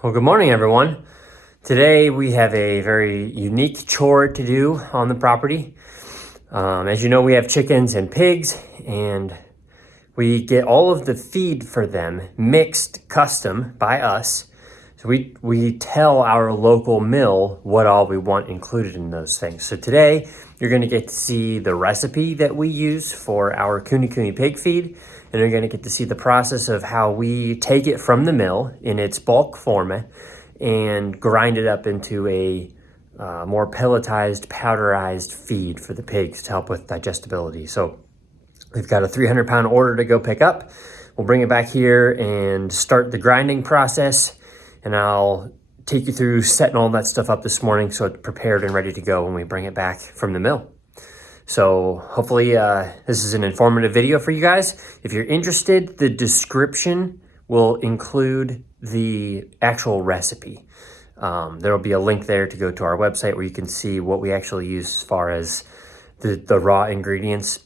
Well, good morning, everyone. Today we have a very unique chore to do on the property. As you know, we have chickens and pigs, and we get all of the feed for them mixed custom by us. So we tell our local mill what all we want included in those things. So today you're going to get to see the recipe that we use for our Kunekune pig feed, and you're going to get to see the process of how we take it from the mill in its bulk format and grind it up into a more pelletized, powderized feed for the pigs to help with digestibility. So we've got a 300-pound order to go pick up. We'll bring it back here and start the grinding process, and I'll take you through setting all that stuff up this morning so it's prepared and ready to go when we bring it back from the mill. So hopefully this is an informative video for you guys. If you're interested, the description will include the actual recipe. There will be a link there to go to our website where you can see what we actually use as far as the raw ingredients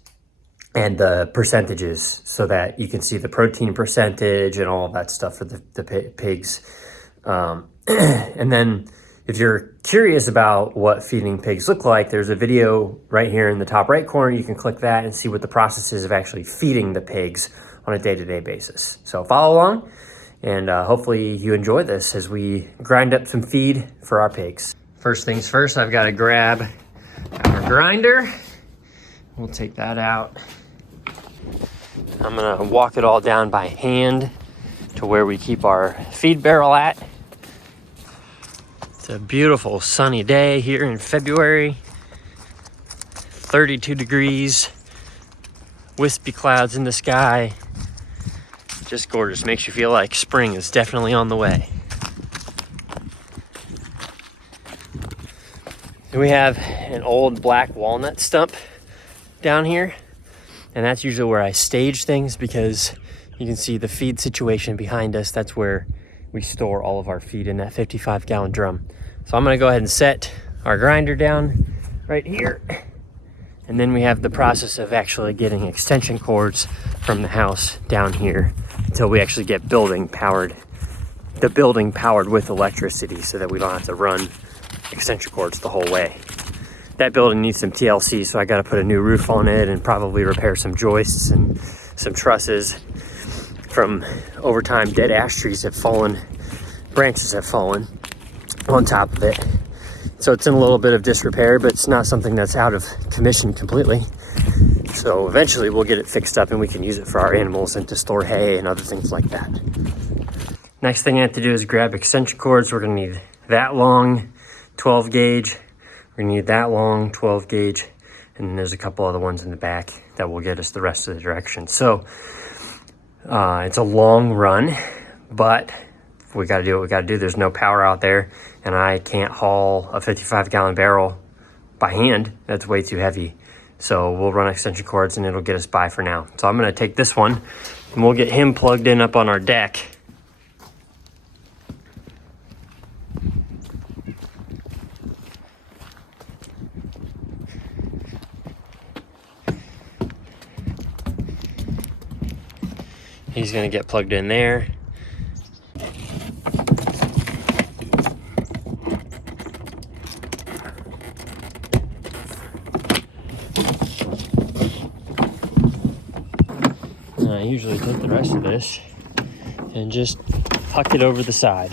and the percentages, so that you can see the protein percentage and all of that stuff for the pigs. And then if you're curious about what feeding pigs look like, there's a video right here in the top right corner. You can click that and see what the process is of actually feeding the pigs on a day-to-day basis. So follow along, and hopefully you enjoy this as we grind up some feed for our pigs. First things first, I've got to grab our grinder. We'll take that out. I'm gonna walk it all down by hand to where we keep our feed barrel at. It's a beautiful sunny day here in February. 32 degrees, wispy clouds in the sky. Just gorgeous, makes you feel like spring is definitely on the way. We have an old black walnut stump down here, and that's usually where I stage things, because you can see the feed situation behind us. That's where we store all of our feed in that 55-gallon drum. So I'm gonna go ahead and set our grinder down right here. And then we have the process of actually getting extension cords from the house down here until we actually get the building powered with electricity, so that we don't have to run extension cords the whole way. That building needs some TLC, so I got to put a new roof on it and probably repair some joists and some trusses. From over time, dead ash trees have fallen, branches have fallen on top of it. So it's in a little bit of disrepair, but it's not something that's out of commission completely. So eventually we'll get it fixed up and we can use it for our animals and to store hay and other things like that. Next thing I have to do is grab extension cords. We're gonna need that long 12 gauge. We're gonna need that long 12 gauge. And then there's a couple other ones in the back that will get us the rest of the direction. So it's a long run, but we got to do what we got to do. There's no power out there, and I can't haul a 55-gallon barrel by hand. That's way too heavy. So we'll run extension cords, and it'll get us by for now. So I'm going to take this one, and we'll get him plugged in up on our deck. He's going to get plugged in there. And I usually take the rest of this and just huck it over the side.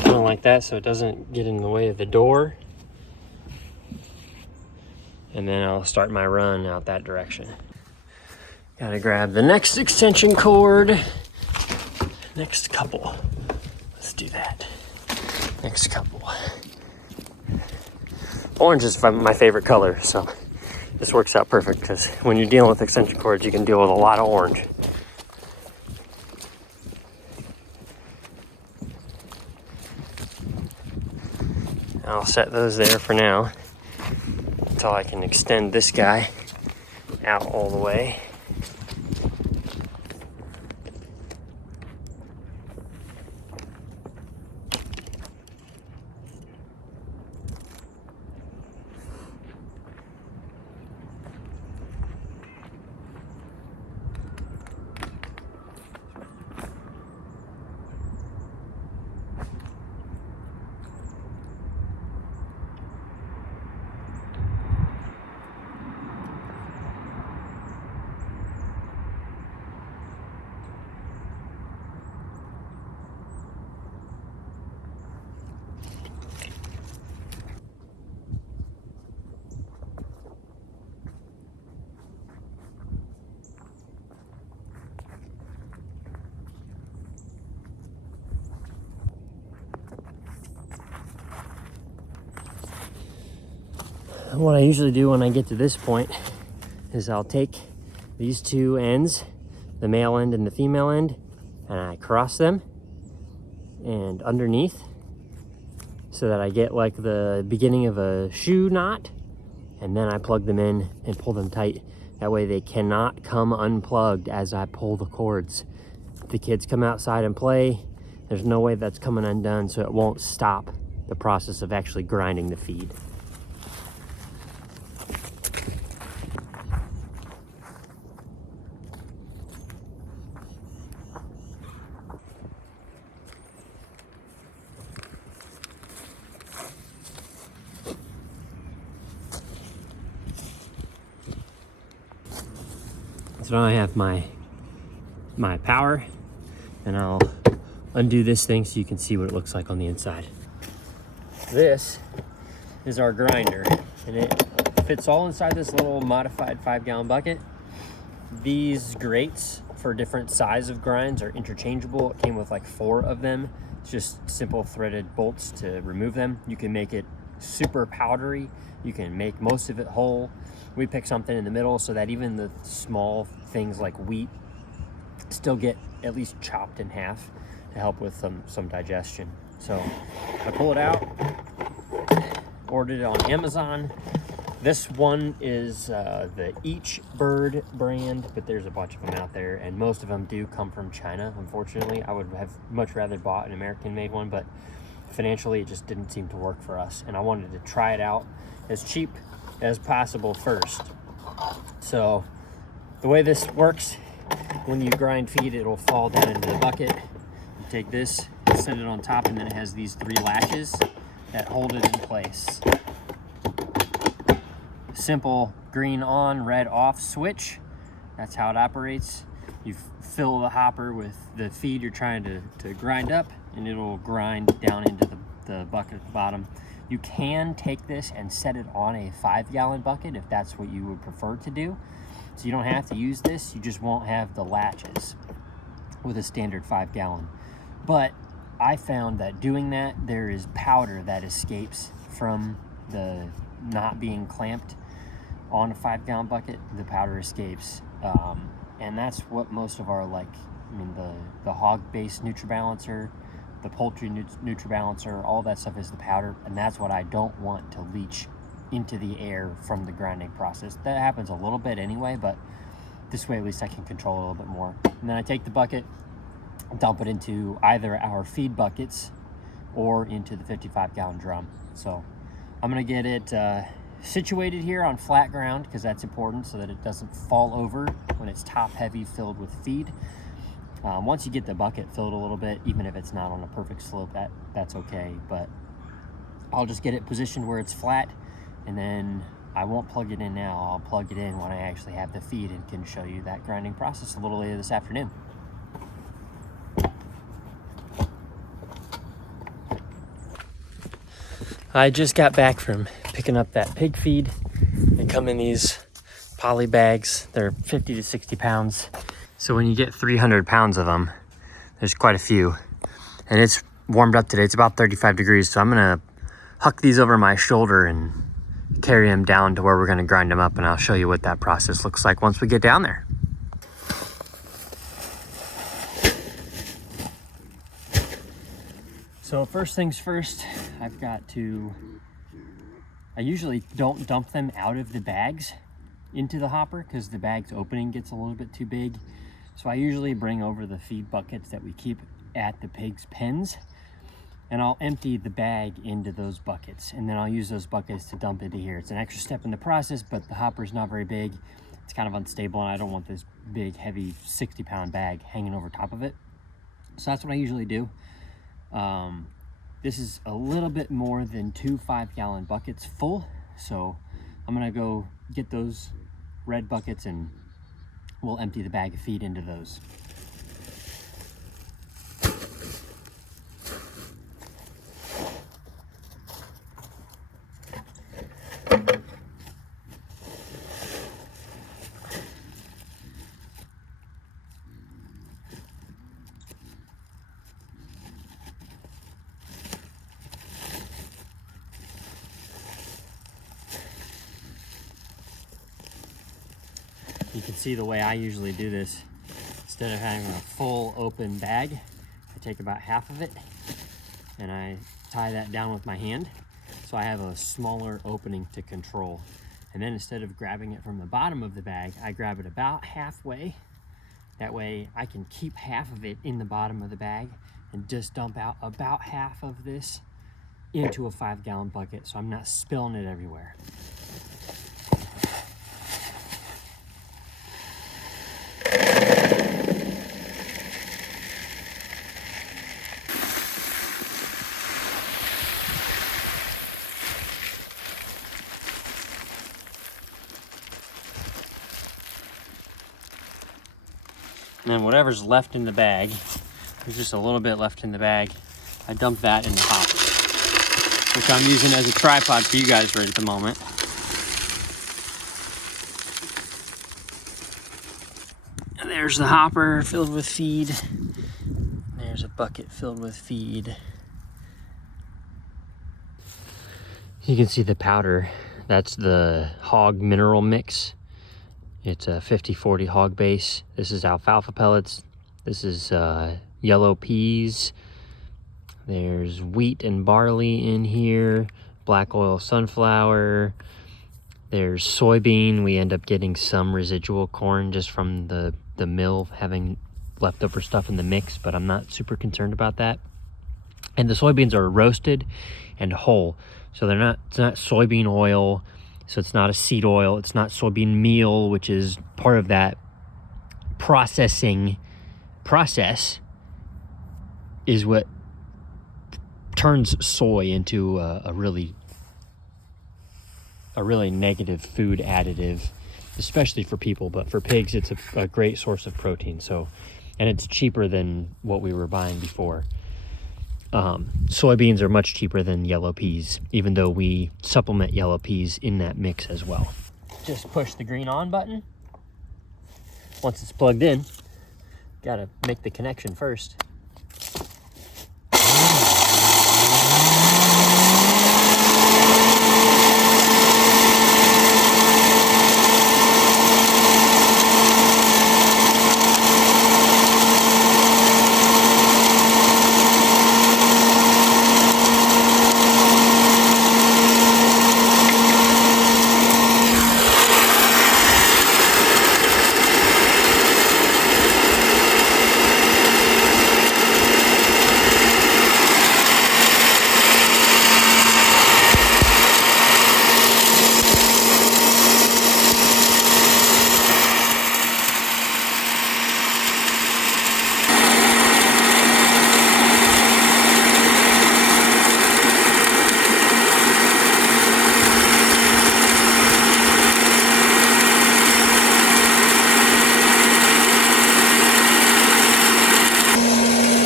Kind of like that, so it doesn't get in the way of the door. And then I'll start my run out that direction. Gotta grab the next extension cord. Next couple. Let's do that. Next couple. Orange is my favorite color, so this works out perfect, because when you're dealing with extension cords, you can deal with a lot of orange. I'll set those there for now, until I can extend this guy out all the way. What I usually do when I get to this point is I'll take these two ends, the male end and the female end, and I cross them and underneath so that I get like the beginning of a shoe knot, and then I plug them in and pull them tight. That way they cannot come unplugged as I pull the cords. If the kids come outside and play, there's no way that's coming undone, so it won't stop the process of actually grinding the feed. So now I have my power, and I'll undo this thing so you can see what it looks like on the inside. This is our grinder, and it fits all inside this little modified 5-gallon bucket. These grates for different size of grinds are interchangeable. It came with like 4 of them. It's just simple threaded bolts to remove them. You can make it super powdery. You can make most of it whole. We pick something in the middle so that even the small things like wheat still get at least chopped in half to help with some digestion. So I pull it out, ordered it on Amazon. This one is the Each Bird brand, but there's a bunch of them out there, and most of them do come from China, unfortunately. I would have much rather bought an American-made one, but financially it just didn't seem to work for us, and I wanted to try it out as cheap as possible first. So the way this works, when you grind feed, it'll fall down into the bucket. You take this, set it on top, and then it has these 3 latches that hold it in place. Simple green on, red off switch. That's how it operates. You fill the hopper with the feed you're trying to grind up, and it'll grind down into the bucket at the bottom. You can take this and set it on a 5-gallon bucket if that's what you would prefer to do. So you don't have to use this, you just won't have the latches with a standard 5-gallon. But I found that doing that, there is powder that escapes from the not being clamped on a 5-gallon bucket. The powder escapes, and that's what most of our, like, I mean, the hog-based NutriBalancer, the poultry NutriBalancer, all that stuff is the powder, and that's what I don't want to leach into the air from the grinding process. That happens a little bit anyway, but this way at least I can control a little bit more. And then I take the bucket, dump it into either our feed buckets or into the 55-gallon drum. So I'm gonna get it situated here on flat ground, because that's important so that it doesn't fall over when it's top heavy filled with feed. Once you get the bucket filled a little bit, even if it's not on a perfect slope, that's okay. But I'll just get it positioned where it's flat, and then I won't plug it in now. I'll plug it in when I actually have the feed and can show you that grinding process a little later this afternoon. I just got back from picking up that pig feed. They come in these poly bags. They're 50 to 60 pounds. So when you get 300 pounds of them, there's quite a few. And it's warmed up today. It's about 35 degrees. So I'm gonna huck these over my shoulder and carry them down to where we're gonna grind them up, and I'll show you what that process looks like once we get down there. So first things first, I usually don't dump them out of the bags into the hopper because the bag's opening gets a little bit too big. So I usually bring over the feed buckets that we keep at the pigs' pens, and I'll empty the bag into those buckets, and then I'll use those buckets to dump into here. It's an extra step in the process, but the hopper's not very big. It's kind of unstable, and I don't want this big, heavy 60-pound bag hanging over top of it. So that's what I usually do. This is a little bit more than 2 5-gallon buckets full, so I'm gonna go get those red buckets and we'll empty the bag of feed into those. You can see the way I usually do this. Instead of having a full open bag, I take about half of it and I tie that down with my hand. So I have a smaller opening to control. And then instead of grabbing it from the bottom of the bag, I grab it about halfway. That way I can keep half of it in the bottom of the bag and just dump out about half of this into a 5-gallon bucket so I'm not spilling it everywhere. And then whatever's left in the bag, there's just a little bit left in the bag, I dump that in the hopper, which I'm using as a tripod for you guys right at the moment. And there's the hopper filled with feed. There's a bucket filled with feed. You can see the powder. That's the hog mineral mix. It's a 50-40 hog base. This is alfalfa pellets. This is yellow peas. There's wheat and barley in here. Black oil sunflower. There's soybean. We end up getting some residual corn just from the mill having leftover stuff in the mix, but I'm not super concerned about that. And the soybeans are roasted and whole. So it's not soybean oil. So it's not a seed oil, it's not soybean meal, which is part of that processing process, is what turns soy into a really negative food additive, especially for people, but for pigs it's a great source of protein. So, and it's cheaper than what we were buying before. Soybeans are much cheaper than yellow peas, even though we supplement yellow peas in that mix as well. Just push the green on button. Once it's plugged in, gotta make the connection first.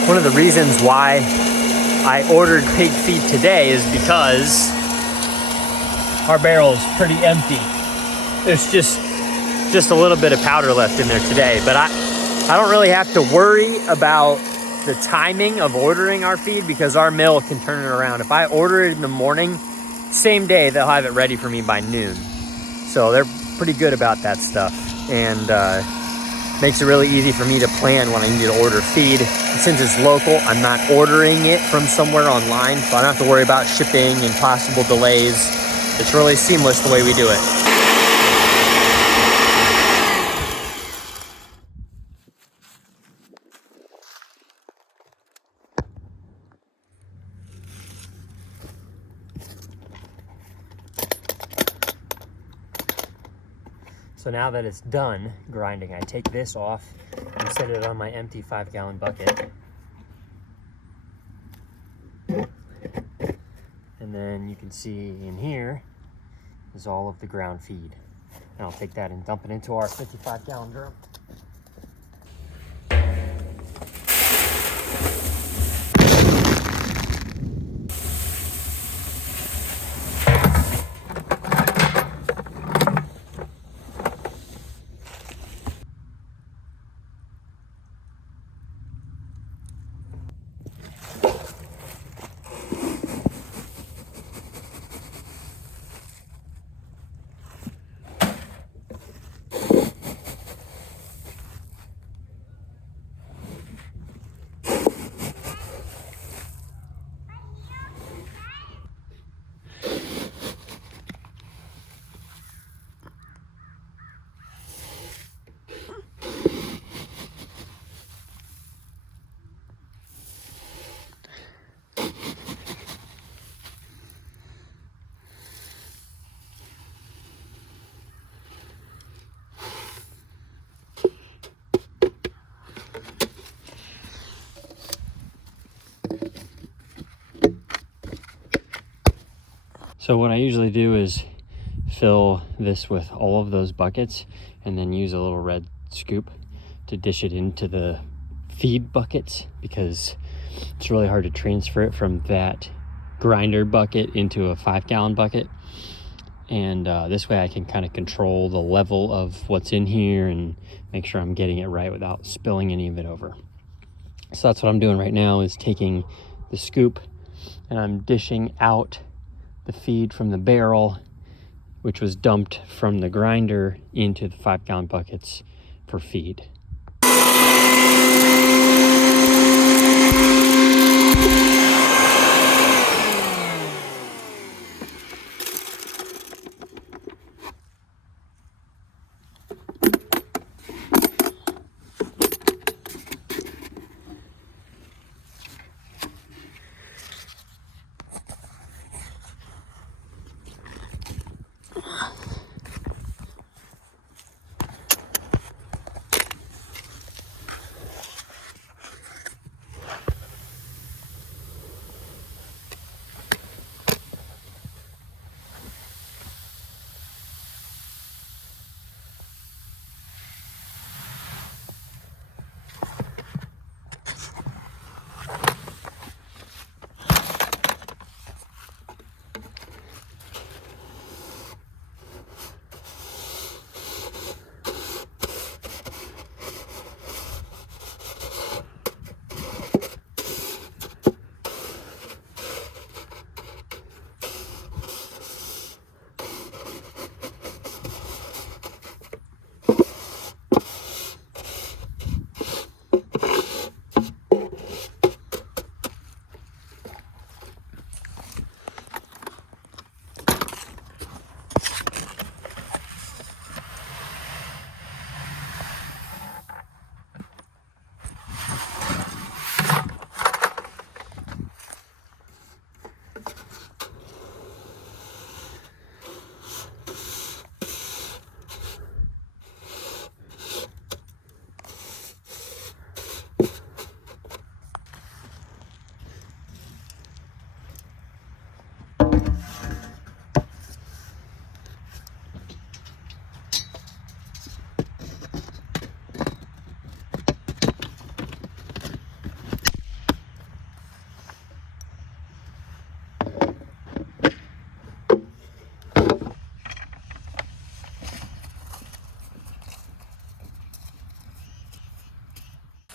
One of the reasons why I ordered pig feed today is because our barrel is pretty empty. There's just a little bit of powder left in there today, but I don't really have to worry about the timing of ordering our feed because our mill can turn it around. If I order it in the morning, same day they'll have it ready for me by noon. So they're pretty good about that stuff, and makes it really easy for me to plan when I need to order feed. And since it's local, I'm not ordering it from somewhere online, so I don't have to worry about shipping and possible delays. It's really seamless the way we do it. So now that it's done grinding, I take this off and set it on my empty 5-gallon bucket. And then you can see in here is all of the ground feed. And I'll take that and dump it into our 55-gallon drum. So what I usually do is fill this with all of those buckets and then use a little red scoop to dish it into the feed buckets, because it's really hard to transfer it from that grinder bucket into a 5-gallon bucket. And this way I can kind of control the level of what's in here and make sure I'm getting it right without spilling any of it over. So that's what I'm doing right now, is taking the scoop and I'm dishing out the feed from the barrel, which was dumped from the grinder, into the 5-gallon buckets for feed.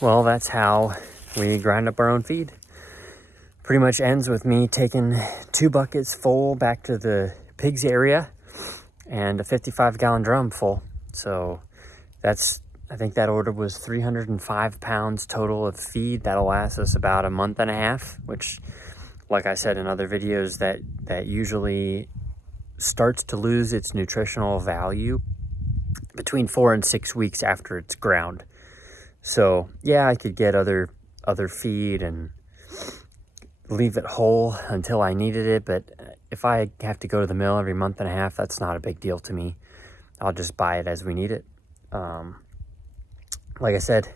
Well, that's how we grind up our own feed. Pretty much ends with me taking 2 buckets full back to the pigs area and a 55-gallon drum full. So I think that order was 305 pounds total of feed. That'll last us about a month and a half, which, like I said in other videos, that usually starts to lose its nutritional value between 4 and 6 weeks after it's ground. So yeah, I could get other feed and leave it whole until I needed it, but if I have to go to the mill every month and a half, that's not a big deal to me. I'll just buy it as we need it. Like I said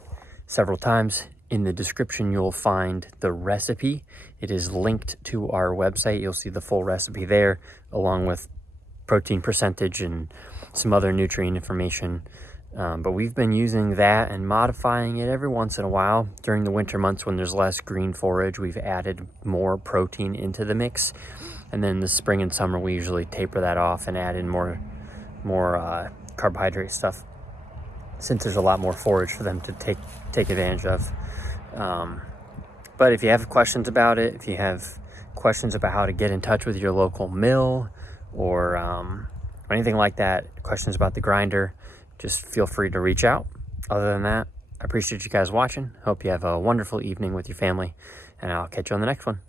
several times, in the description you'll find the recipe. It is linked to our website. You'll see the full recipe there, along with protein percentage and some other nutrient information. But we've been using that and modifying it every once in a while. During the winter months when there's less green forage, we've added more protein into the mix. And then the spring and summer, we usually taper that off and add in more carbohydrate stuff, since there's a lot more forage for them to take advantage of. But if you have questions about it, if you have questions about how to get in touch with your local mill or anything like that, questions about the grinder, just feel free to reach out. Other than that, I appreciate you guys watching. Hope you have a wonderful evening with your family, and I'll catch you on the next one.